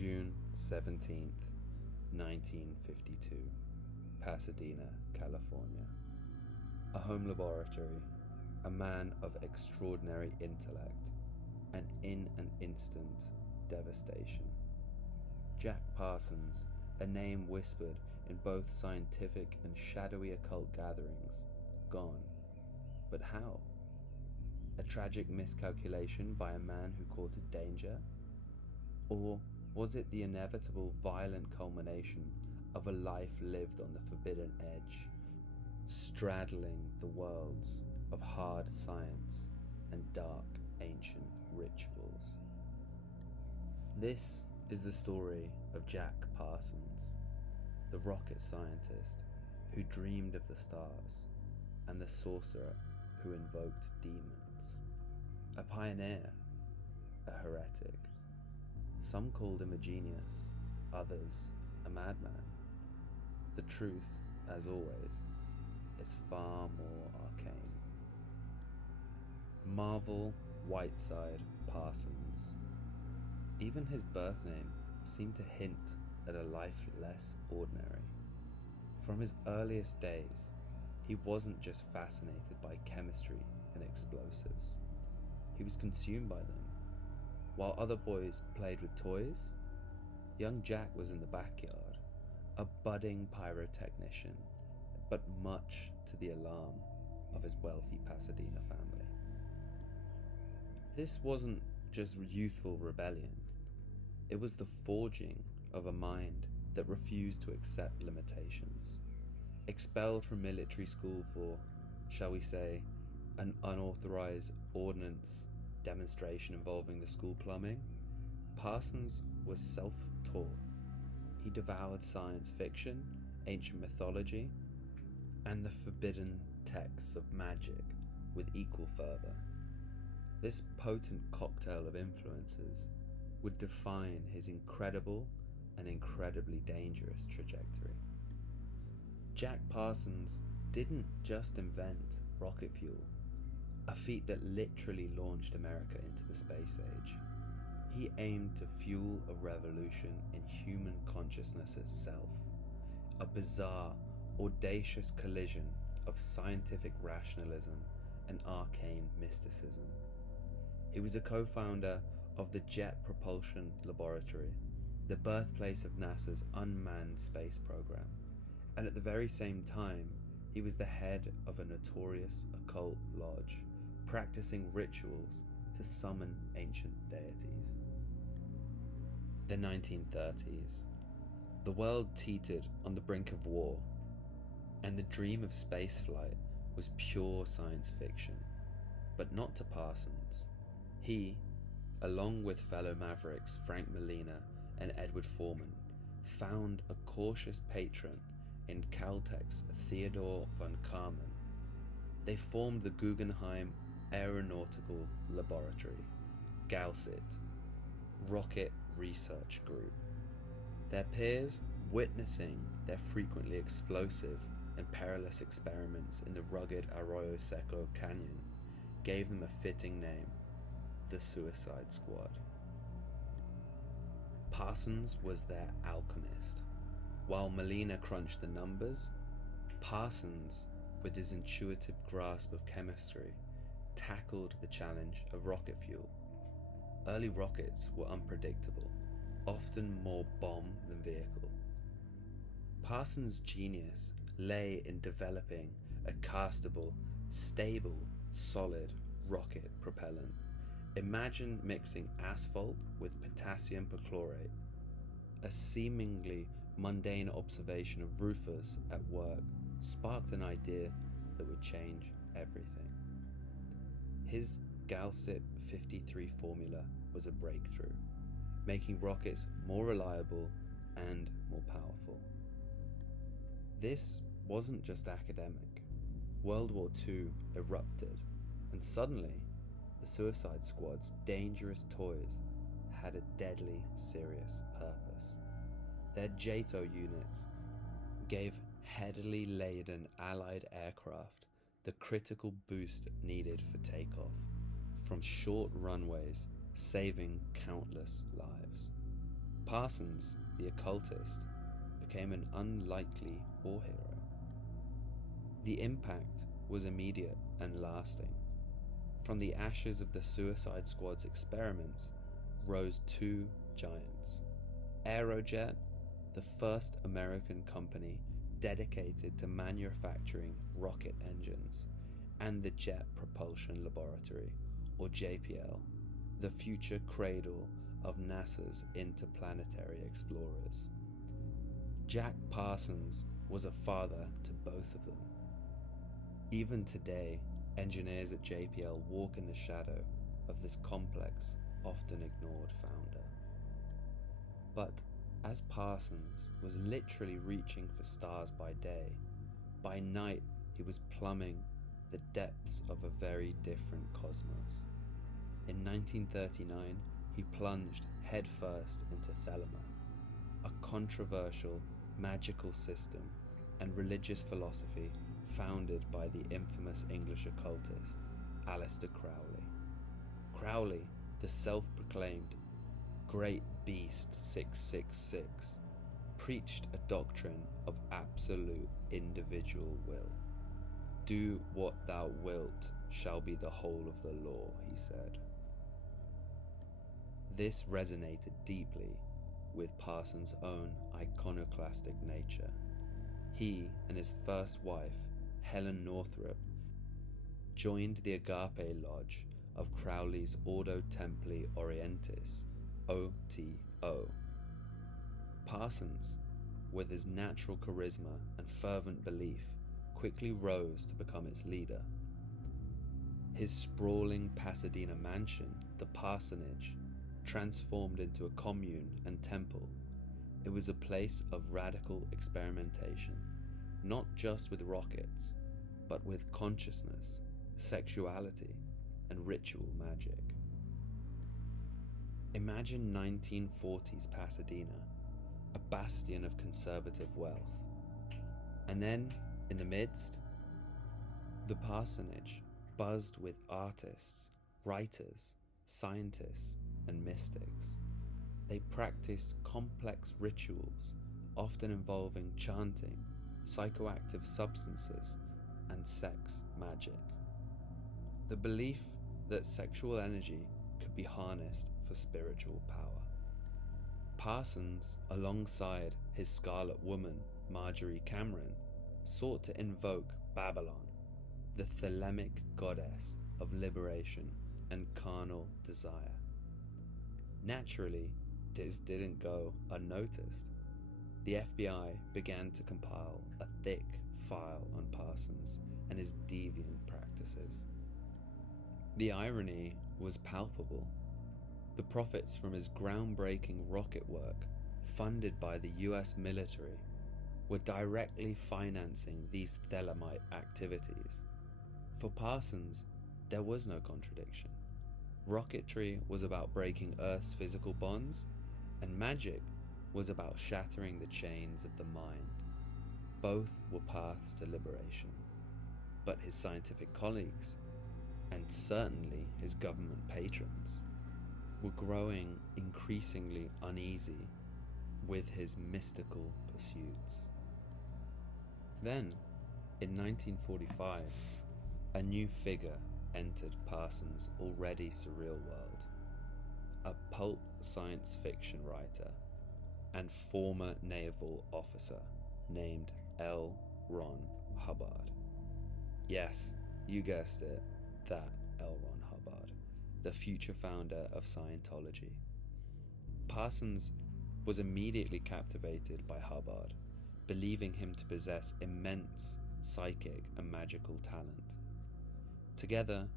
June 17th, 1952, Pasadena, California. A home laboratory, a man of extraordinary intellect, and in an instant, devastation. Jack Parsons, a name whispered in both scientific and shadowy occult gatherings, gone. But how? A tragic miscalculation by a man who courted danger? Or was it the inevitable violent culmination of a life lived on the forbidden edge, straddling the worlds of hard science and dark ancient rituals? This is the story of Jack Parsons, the rocket scientist who dreamed of the stars, and the sorcerer who invoked demons. A pioneer, a heretic. Some called him a genius, others a madman. The truth, as always, is far more arcane. Marvel Whiteside Parsons. Even his birth name seemed to hint at a life less ordinary. From his earliest days, he wasn't just fascinated by chemistry and explosives. He was consumed by them. While other boys played with toys, young Jack was in the backyard, a budding pyrotechnician, but much to the alarm of his wealthy Pasadena family. This wasn't just youthful rebellion. It was the forging of a mind that refused to accept limitations. Expelled from military school for, shall we say, an unauthorized ordnance demonstration involving the school plumbing, Parsons was self-taught. He devoured science fiction, ancient mythology, and the forbidden texts of magic with equal fervor. This potent cocktail of influences would define his incredible and incredibly dangerous trajectory. Jack Parsons didn't just invent rocket fuel, a feat that literally launched America into the space age. He aimed to fuel a revolution in human consciousness itself, a bizarre, audacious collision of scientific rationalism and arcane mysticism. He was a co-founder of the Jet Propulsion Laboratory, the birthplace of NASA's unmanned space program, and at the very same time, he was the head of a notorious occult lodge, practicing rituals to summon ancient deities. The 1930s. The world teetered on the brink of war, and the dream of spaceflight was pure science fiction, but not to Parsons. He, along with fellow mavericks Frank Molina and Edward Foreman, found a cautious patron in Caltech's Theodore von Karman. They formed the Guggenheim Aeronautical Laboratory, GALCIT, Rocket Research Group. Their peers, witnessing their frequently explosive and perilous experiments in the rugged Arroyo Seco Canyon, gave them a fitting name, the Suicide Squad. Parsons was their alchemist. While Molina crunched the numbers, Parsons, with his intuitive grasp of chemistry, tackled the challenge of rocket fuel. Early rockets were unpredictable, often more bomb than vehicle. Parsons' genius lay in developing a castable, stable, solid rocket propellant. Imagine mixing asphalt with potassium perchlorate. A seemingly mundane observation of roofers at work sparked an idea that would change everything. His GALCIT 53 formula was a breakthrough, making rockets more reliable and more powerful. This wasn't just academic. World War II erupted, and suddenly, the Suicide Squad's dangerous toys had a deadly serious purpose. Their J.T.O units gave heavily laden Allied aircraft the critical boost needed for takeoff, from short runways, saving countless lives. Parsons, the occultist, became an unlikely war hero. The impact was immediate and lasting. From the ashes of the Suicide Squad's experiments rose two giants. Aerojet, the first American company dedicated to manufacturing rocket engines, and the Jet Propulsion Laboratory, or JPL, the future cradle of NASA's interplanetary explorers. Jack Parsons was a father to both of them. Even today, engineers at JPL walk in the shadow of this complex, often ignored founder. But as Parsons was literally reaching for stars by day, by night he was plumbing the depths of a very different cosmos. In 1939, he plunged headfirst into Thelema, a controversial magical system and religious philosophy founded by the infamous English occultist Aleister Crowley. Crowley, the self-proclaimed Great Beast 666, preached a doctrine of absolute individual will. Do what thou wilt shall be the whole of the law, he said. This resonated deeply with Parsons' own iconoclastic nature. He and his first wife, Helen Northrup, joined the Agape Lodge of Crowley's Ordo Templi Orientis, O.T.O. Parsons, with his natural charisma and fervent belief, quickly rose to become its leader. His sprawling Pasadena mansion, the Parsonage, transformed into a commune and temple. It was a place of radical experimentation, not just with rockets, but with consciousness, sexuality, and ritual magic. Imagine 1940s Pasadena, a bastion of conservative wealth. And then, in the midst, the parsonage buzzed with artists, writers, scientists, and mystics. They practiced complex rituals, often involving chanting, psychoactive substances, and sex magic. The belief that sexual energy could be harnessed for spiritual power. Parsons, alongside his Scarlet Woman, Marjorie Cameron, sought to invoke Babalon, the Thelemic goddess of liberation and carnal desire. Naturally, this didn't go unnoticed. The FBI began to compile a thick file on Parsons and his deviant practices. The irony was palpable. The profits from his groundbreaking rocket work, funded by the US military, were directly financing these Thelemite activities. For Parsons, there was no contradiction. Rocketry was about breaking Earth's physical bonds, and magic was about shattering the chains of the mind. Both were paths to liberation. But his scientific colleagues, and certainly his government patrons, were growing increasingly uneasy with his mystical pursuits. Then, in 1945, a new figure entered Parsons' already surreal world. A pulp science fiction writer and former naval officer named L. Ron Hubbard. Yes, you guessed it, that L. Ron Hubbard, the future founder of Scientology. Parsons was immediately captivated by Hubbard, believing him to possess immense psychic and magical talent. Together,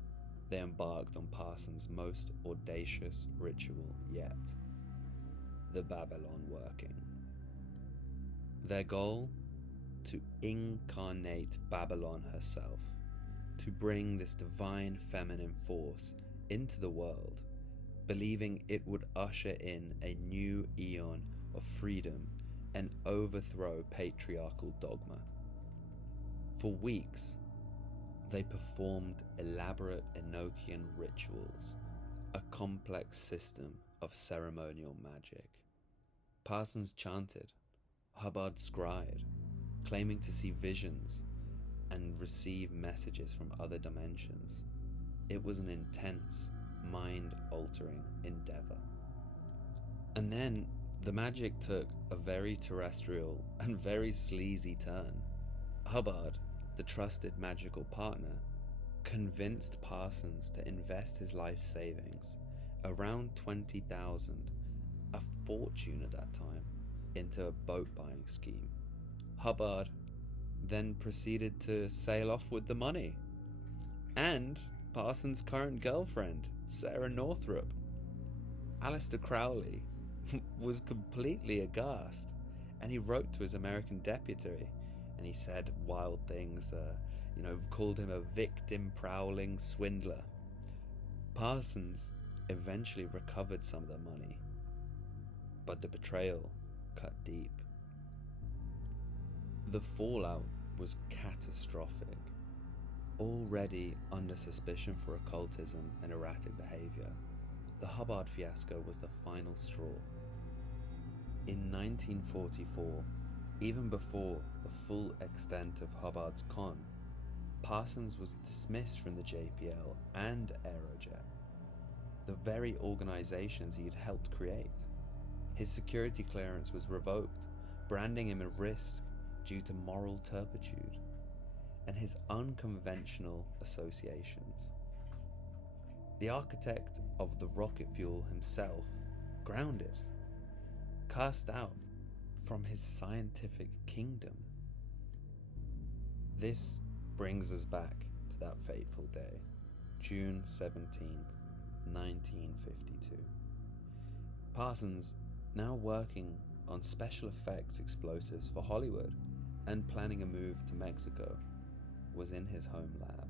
they embarked on Parsons' most audacious ritual yet, the Babalon Working. Their goal? To incarnate Babalon herself, to bring this divine feminine force into the world, believing it would usher in a new eon of freedom and overthrow patriarchal dogma. For weeks, they performed elaborate Enochian rituals, a complex system of ceremonial magic. Parsons chanted, Hubbard scried, claiming to see visions and receive messages from other dimensions. It was an intense, mind-altering endeavor. And then the magic took a very terrestrial and very sleazy turn. Hubbard, the trusted magical partner, convinced Parsons to invest his life savings, around 20,000, a fortune at that time, into a boat buying scheme. Hubbard then proceeded to sail off with the money. And Parsons' current girlfriend, Sarah Northrup. Aleister Crowley was completely aghast, and he wrote to his American deputy, and he said wild things, called him a victim-prowling swindler. Parsons eventually recovered some of the money, but the betrayal cut deep. The fallout was catastrophic. Already under suspicion for occultism and erratic behavior, the Hubbard fiasco was the final straw. In 1944, even before the full extent of Hubbard's con, Parsons was dismissed from the JPL and Aerojet, the very organizations he had helped create. His security clearance was revoked, branding him a risk due to moral turpitude and his unconventional associations. The architect of the rocket fuel himself, grounded, cast out from his scientific kingdom. This brings us back to that fateful day, June 17th, 1952. Parsons, now working on special effects explosives for Hollywood and planning a move to Mexico, was in his home lab.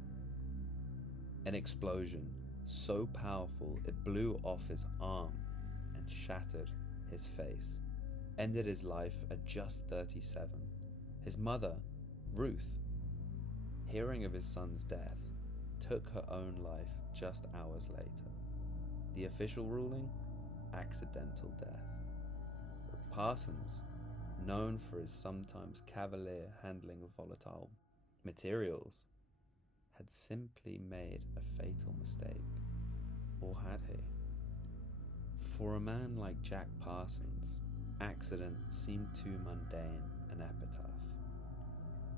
An explosion so powerful it blew off his arm and shattered his face, ended his life at just 37. His mother, Ruth, hearing of his son's death, took her own life just hours later. The official ruling? Accidental death. But Parsons, known for his sometimes cavalier handling of volatile materials, had simply made a fatal mistake. Or had he? For a man like Jack Parsons, accident seemed too mundane an epitaph.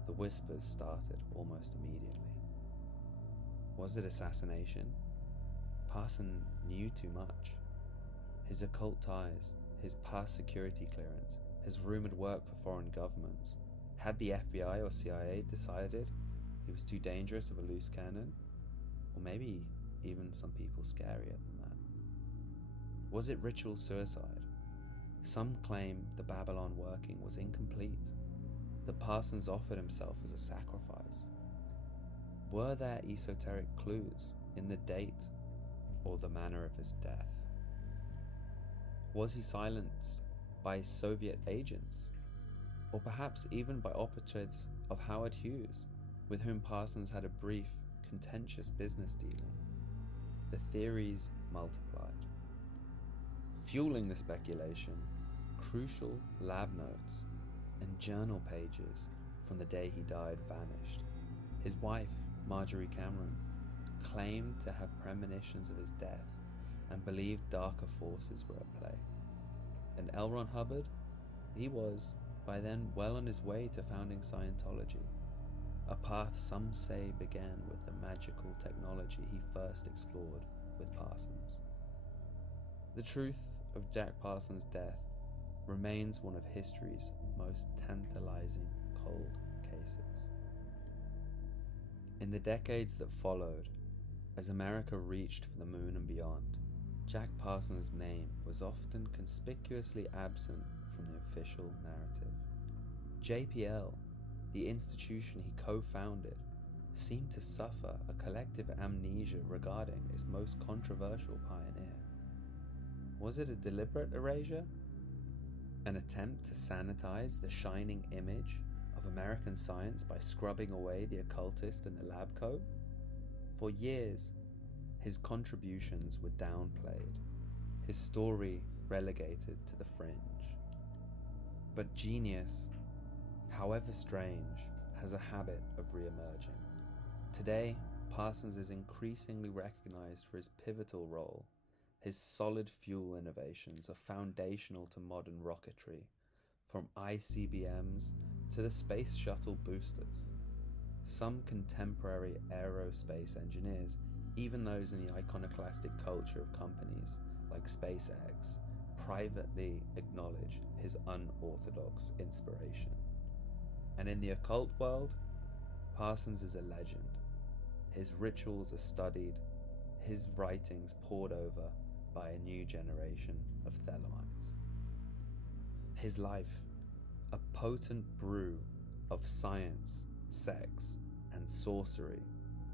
The whispers started almost immediately. Was it assassination? Parsons knew too much. His occult ties, his past security clearance, his rumored work for foreign governments. Had the FBI or CIA decided he was too dangerous of a loose cannon? Or maybe even some people scarier than that. Was it ritual suicide? Some claim the Babalon Working was incomplete, that Parsons offered himself as a sacrifice. Were there esoteric clues in the date or the manner of his death? Was he silenced by Soviet agents? Or perhaps even by operatives of Howard Hughes, with whom Parsons had a brief, contentious business dealing? The theories multiplied. Fueling the speculation, crucial lab notes and journal pages from the day he died vanished. His wife, Marjorie Cameron, claimed to have premonitions of his death and believed darker forces were at play. And L. Ron Hubbard? He was, by then, well on his way to founding Scientology, a path some say began with the magical technology he first explored with Parsons. The truth of Jack Parsons' death remains one of history's most tantalizing cold cases. In the decades that followed, as America reached for the moon and beyond, Jack Parsons' name was often conspicuously absent from the official narrative. JPL, the institution he co-founded, seemed to suffer a collective amnesia regarding its most controversial pioneer. Was it a deliberate erasure? An attempt to sanitize the shining image of American science by scrubbing away the occultist and the lab coat? For years, his contributions were downplayed, his story relegated to the fringe. But genius, however strange, has a habit of re-emerging. Today, Parsons is increasingly recognized for his pivotal role. His solid fuel innovations are foundational to modern rocketry, from ICBMs to the space shuttle boosters. Some contemporary aerospace engineers, even those in the iconoclastic culture of companies like SpaceX, privately acknowledge his unorthodox inspiration. And in the occult world, Parsons is a legend. His rituals are studied, his writings pored over by a new generation of Thelemites. His life, a potent brew of science, sex, and sorcery,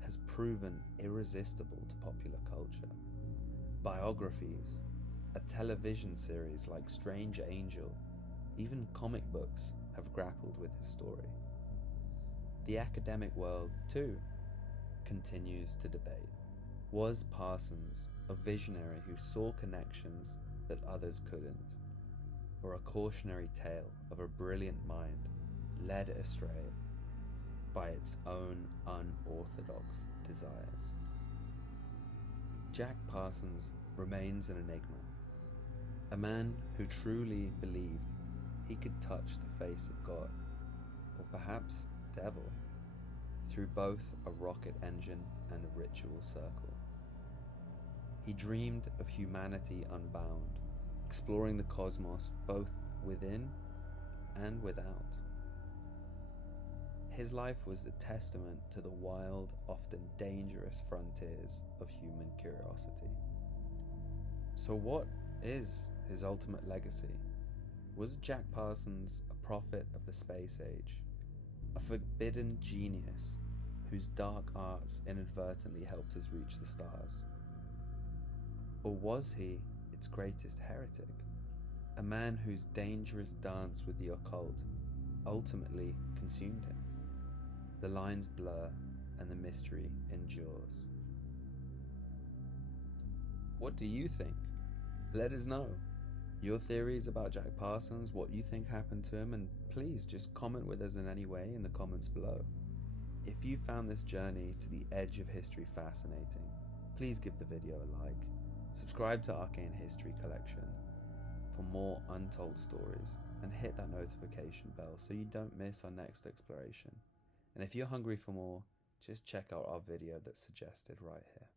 has proven irresistible to popular culture. Biographies, a television series like Strange Angel, even comic books have grappled with his story. The academic world, too, continues to debate. Was Parsons a visionary who saw connections that others couldn't, or a cautionary tale of a brilliant mind led astray by its own unorthodox desires? Jack Parsons remains an enigma, a man who truly believed he could touch the face of God, or perhaps devil, through both a rocket engine and a ritual circle. He dreamed of humanity unbound, exploring the cosmos both within and without. His life was a testament to the wild, often dangerous frontiers of human curiosity. So what is his ultimate legacy? Was Jack Parsons a prophet of the space age, a forbidden genius whose dark arts inadvertently helped us reach the stars? Or was he its greatest heretic, a man whose dangerous dance with the occult ultimately consumed him? The lines blur and the mystery endures. What do you think? Let us know your theories about Jack Parsons, what you think happened to him, and please just comment with us in any way in the comments below. If you found this journey to the edge of history fascinating, please give the video a like, subscribe to Arcane History Collection for more untold stories, and hit that notification bell so you don't miss our next exploration. And if you're hungry for more, just check out our video that's suggested right here.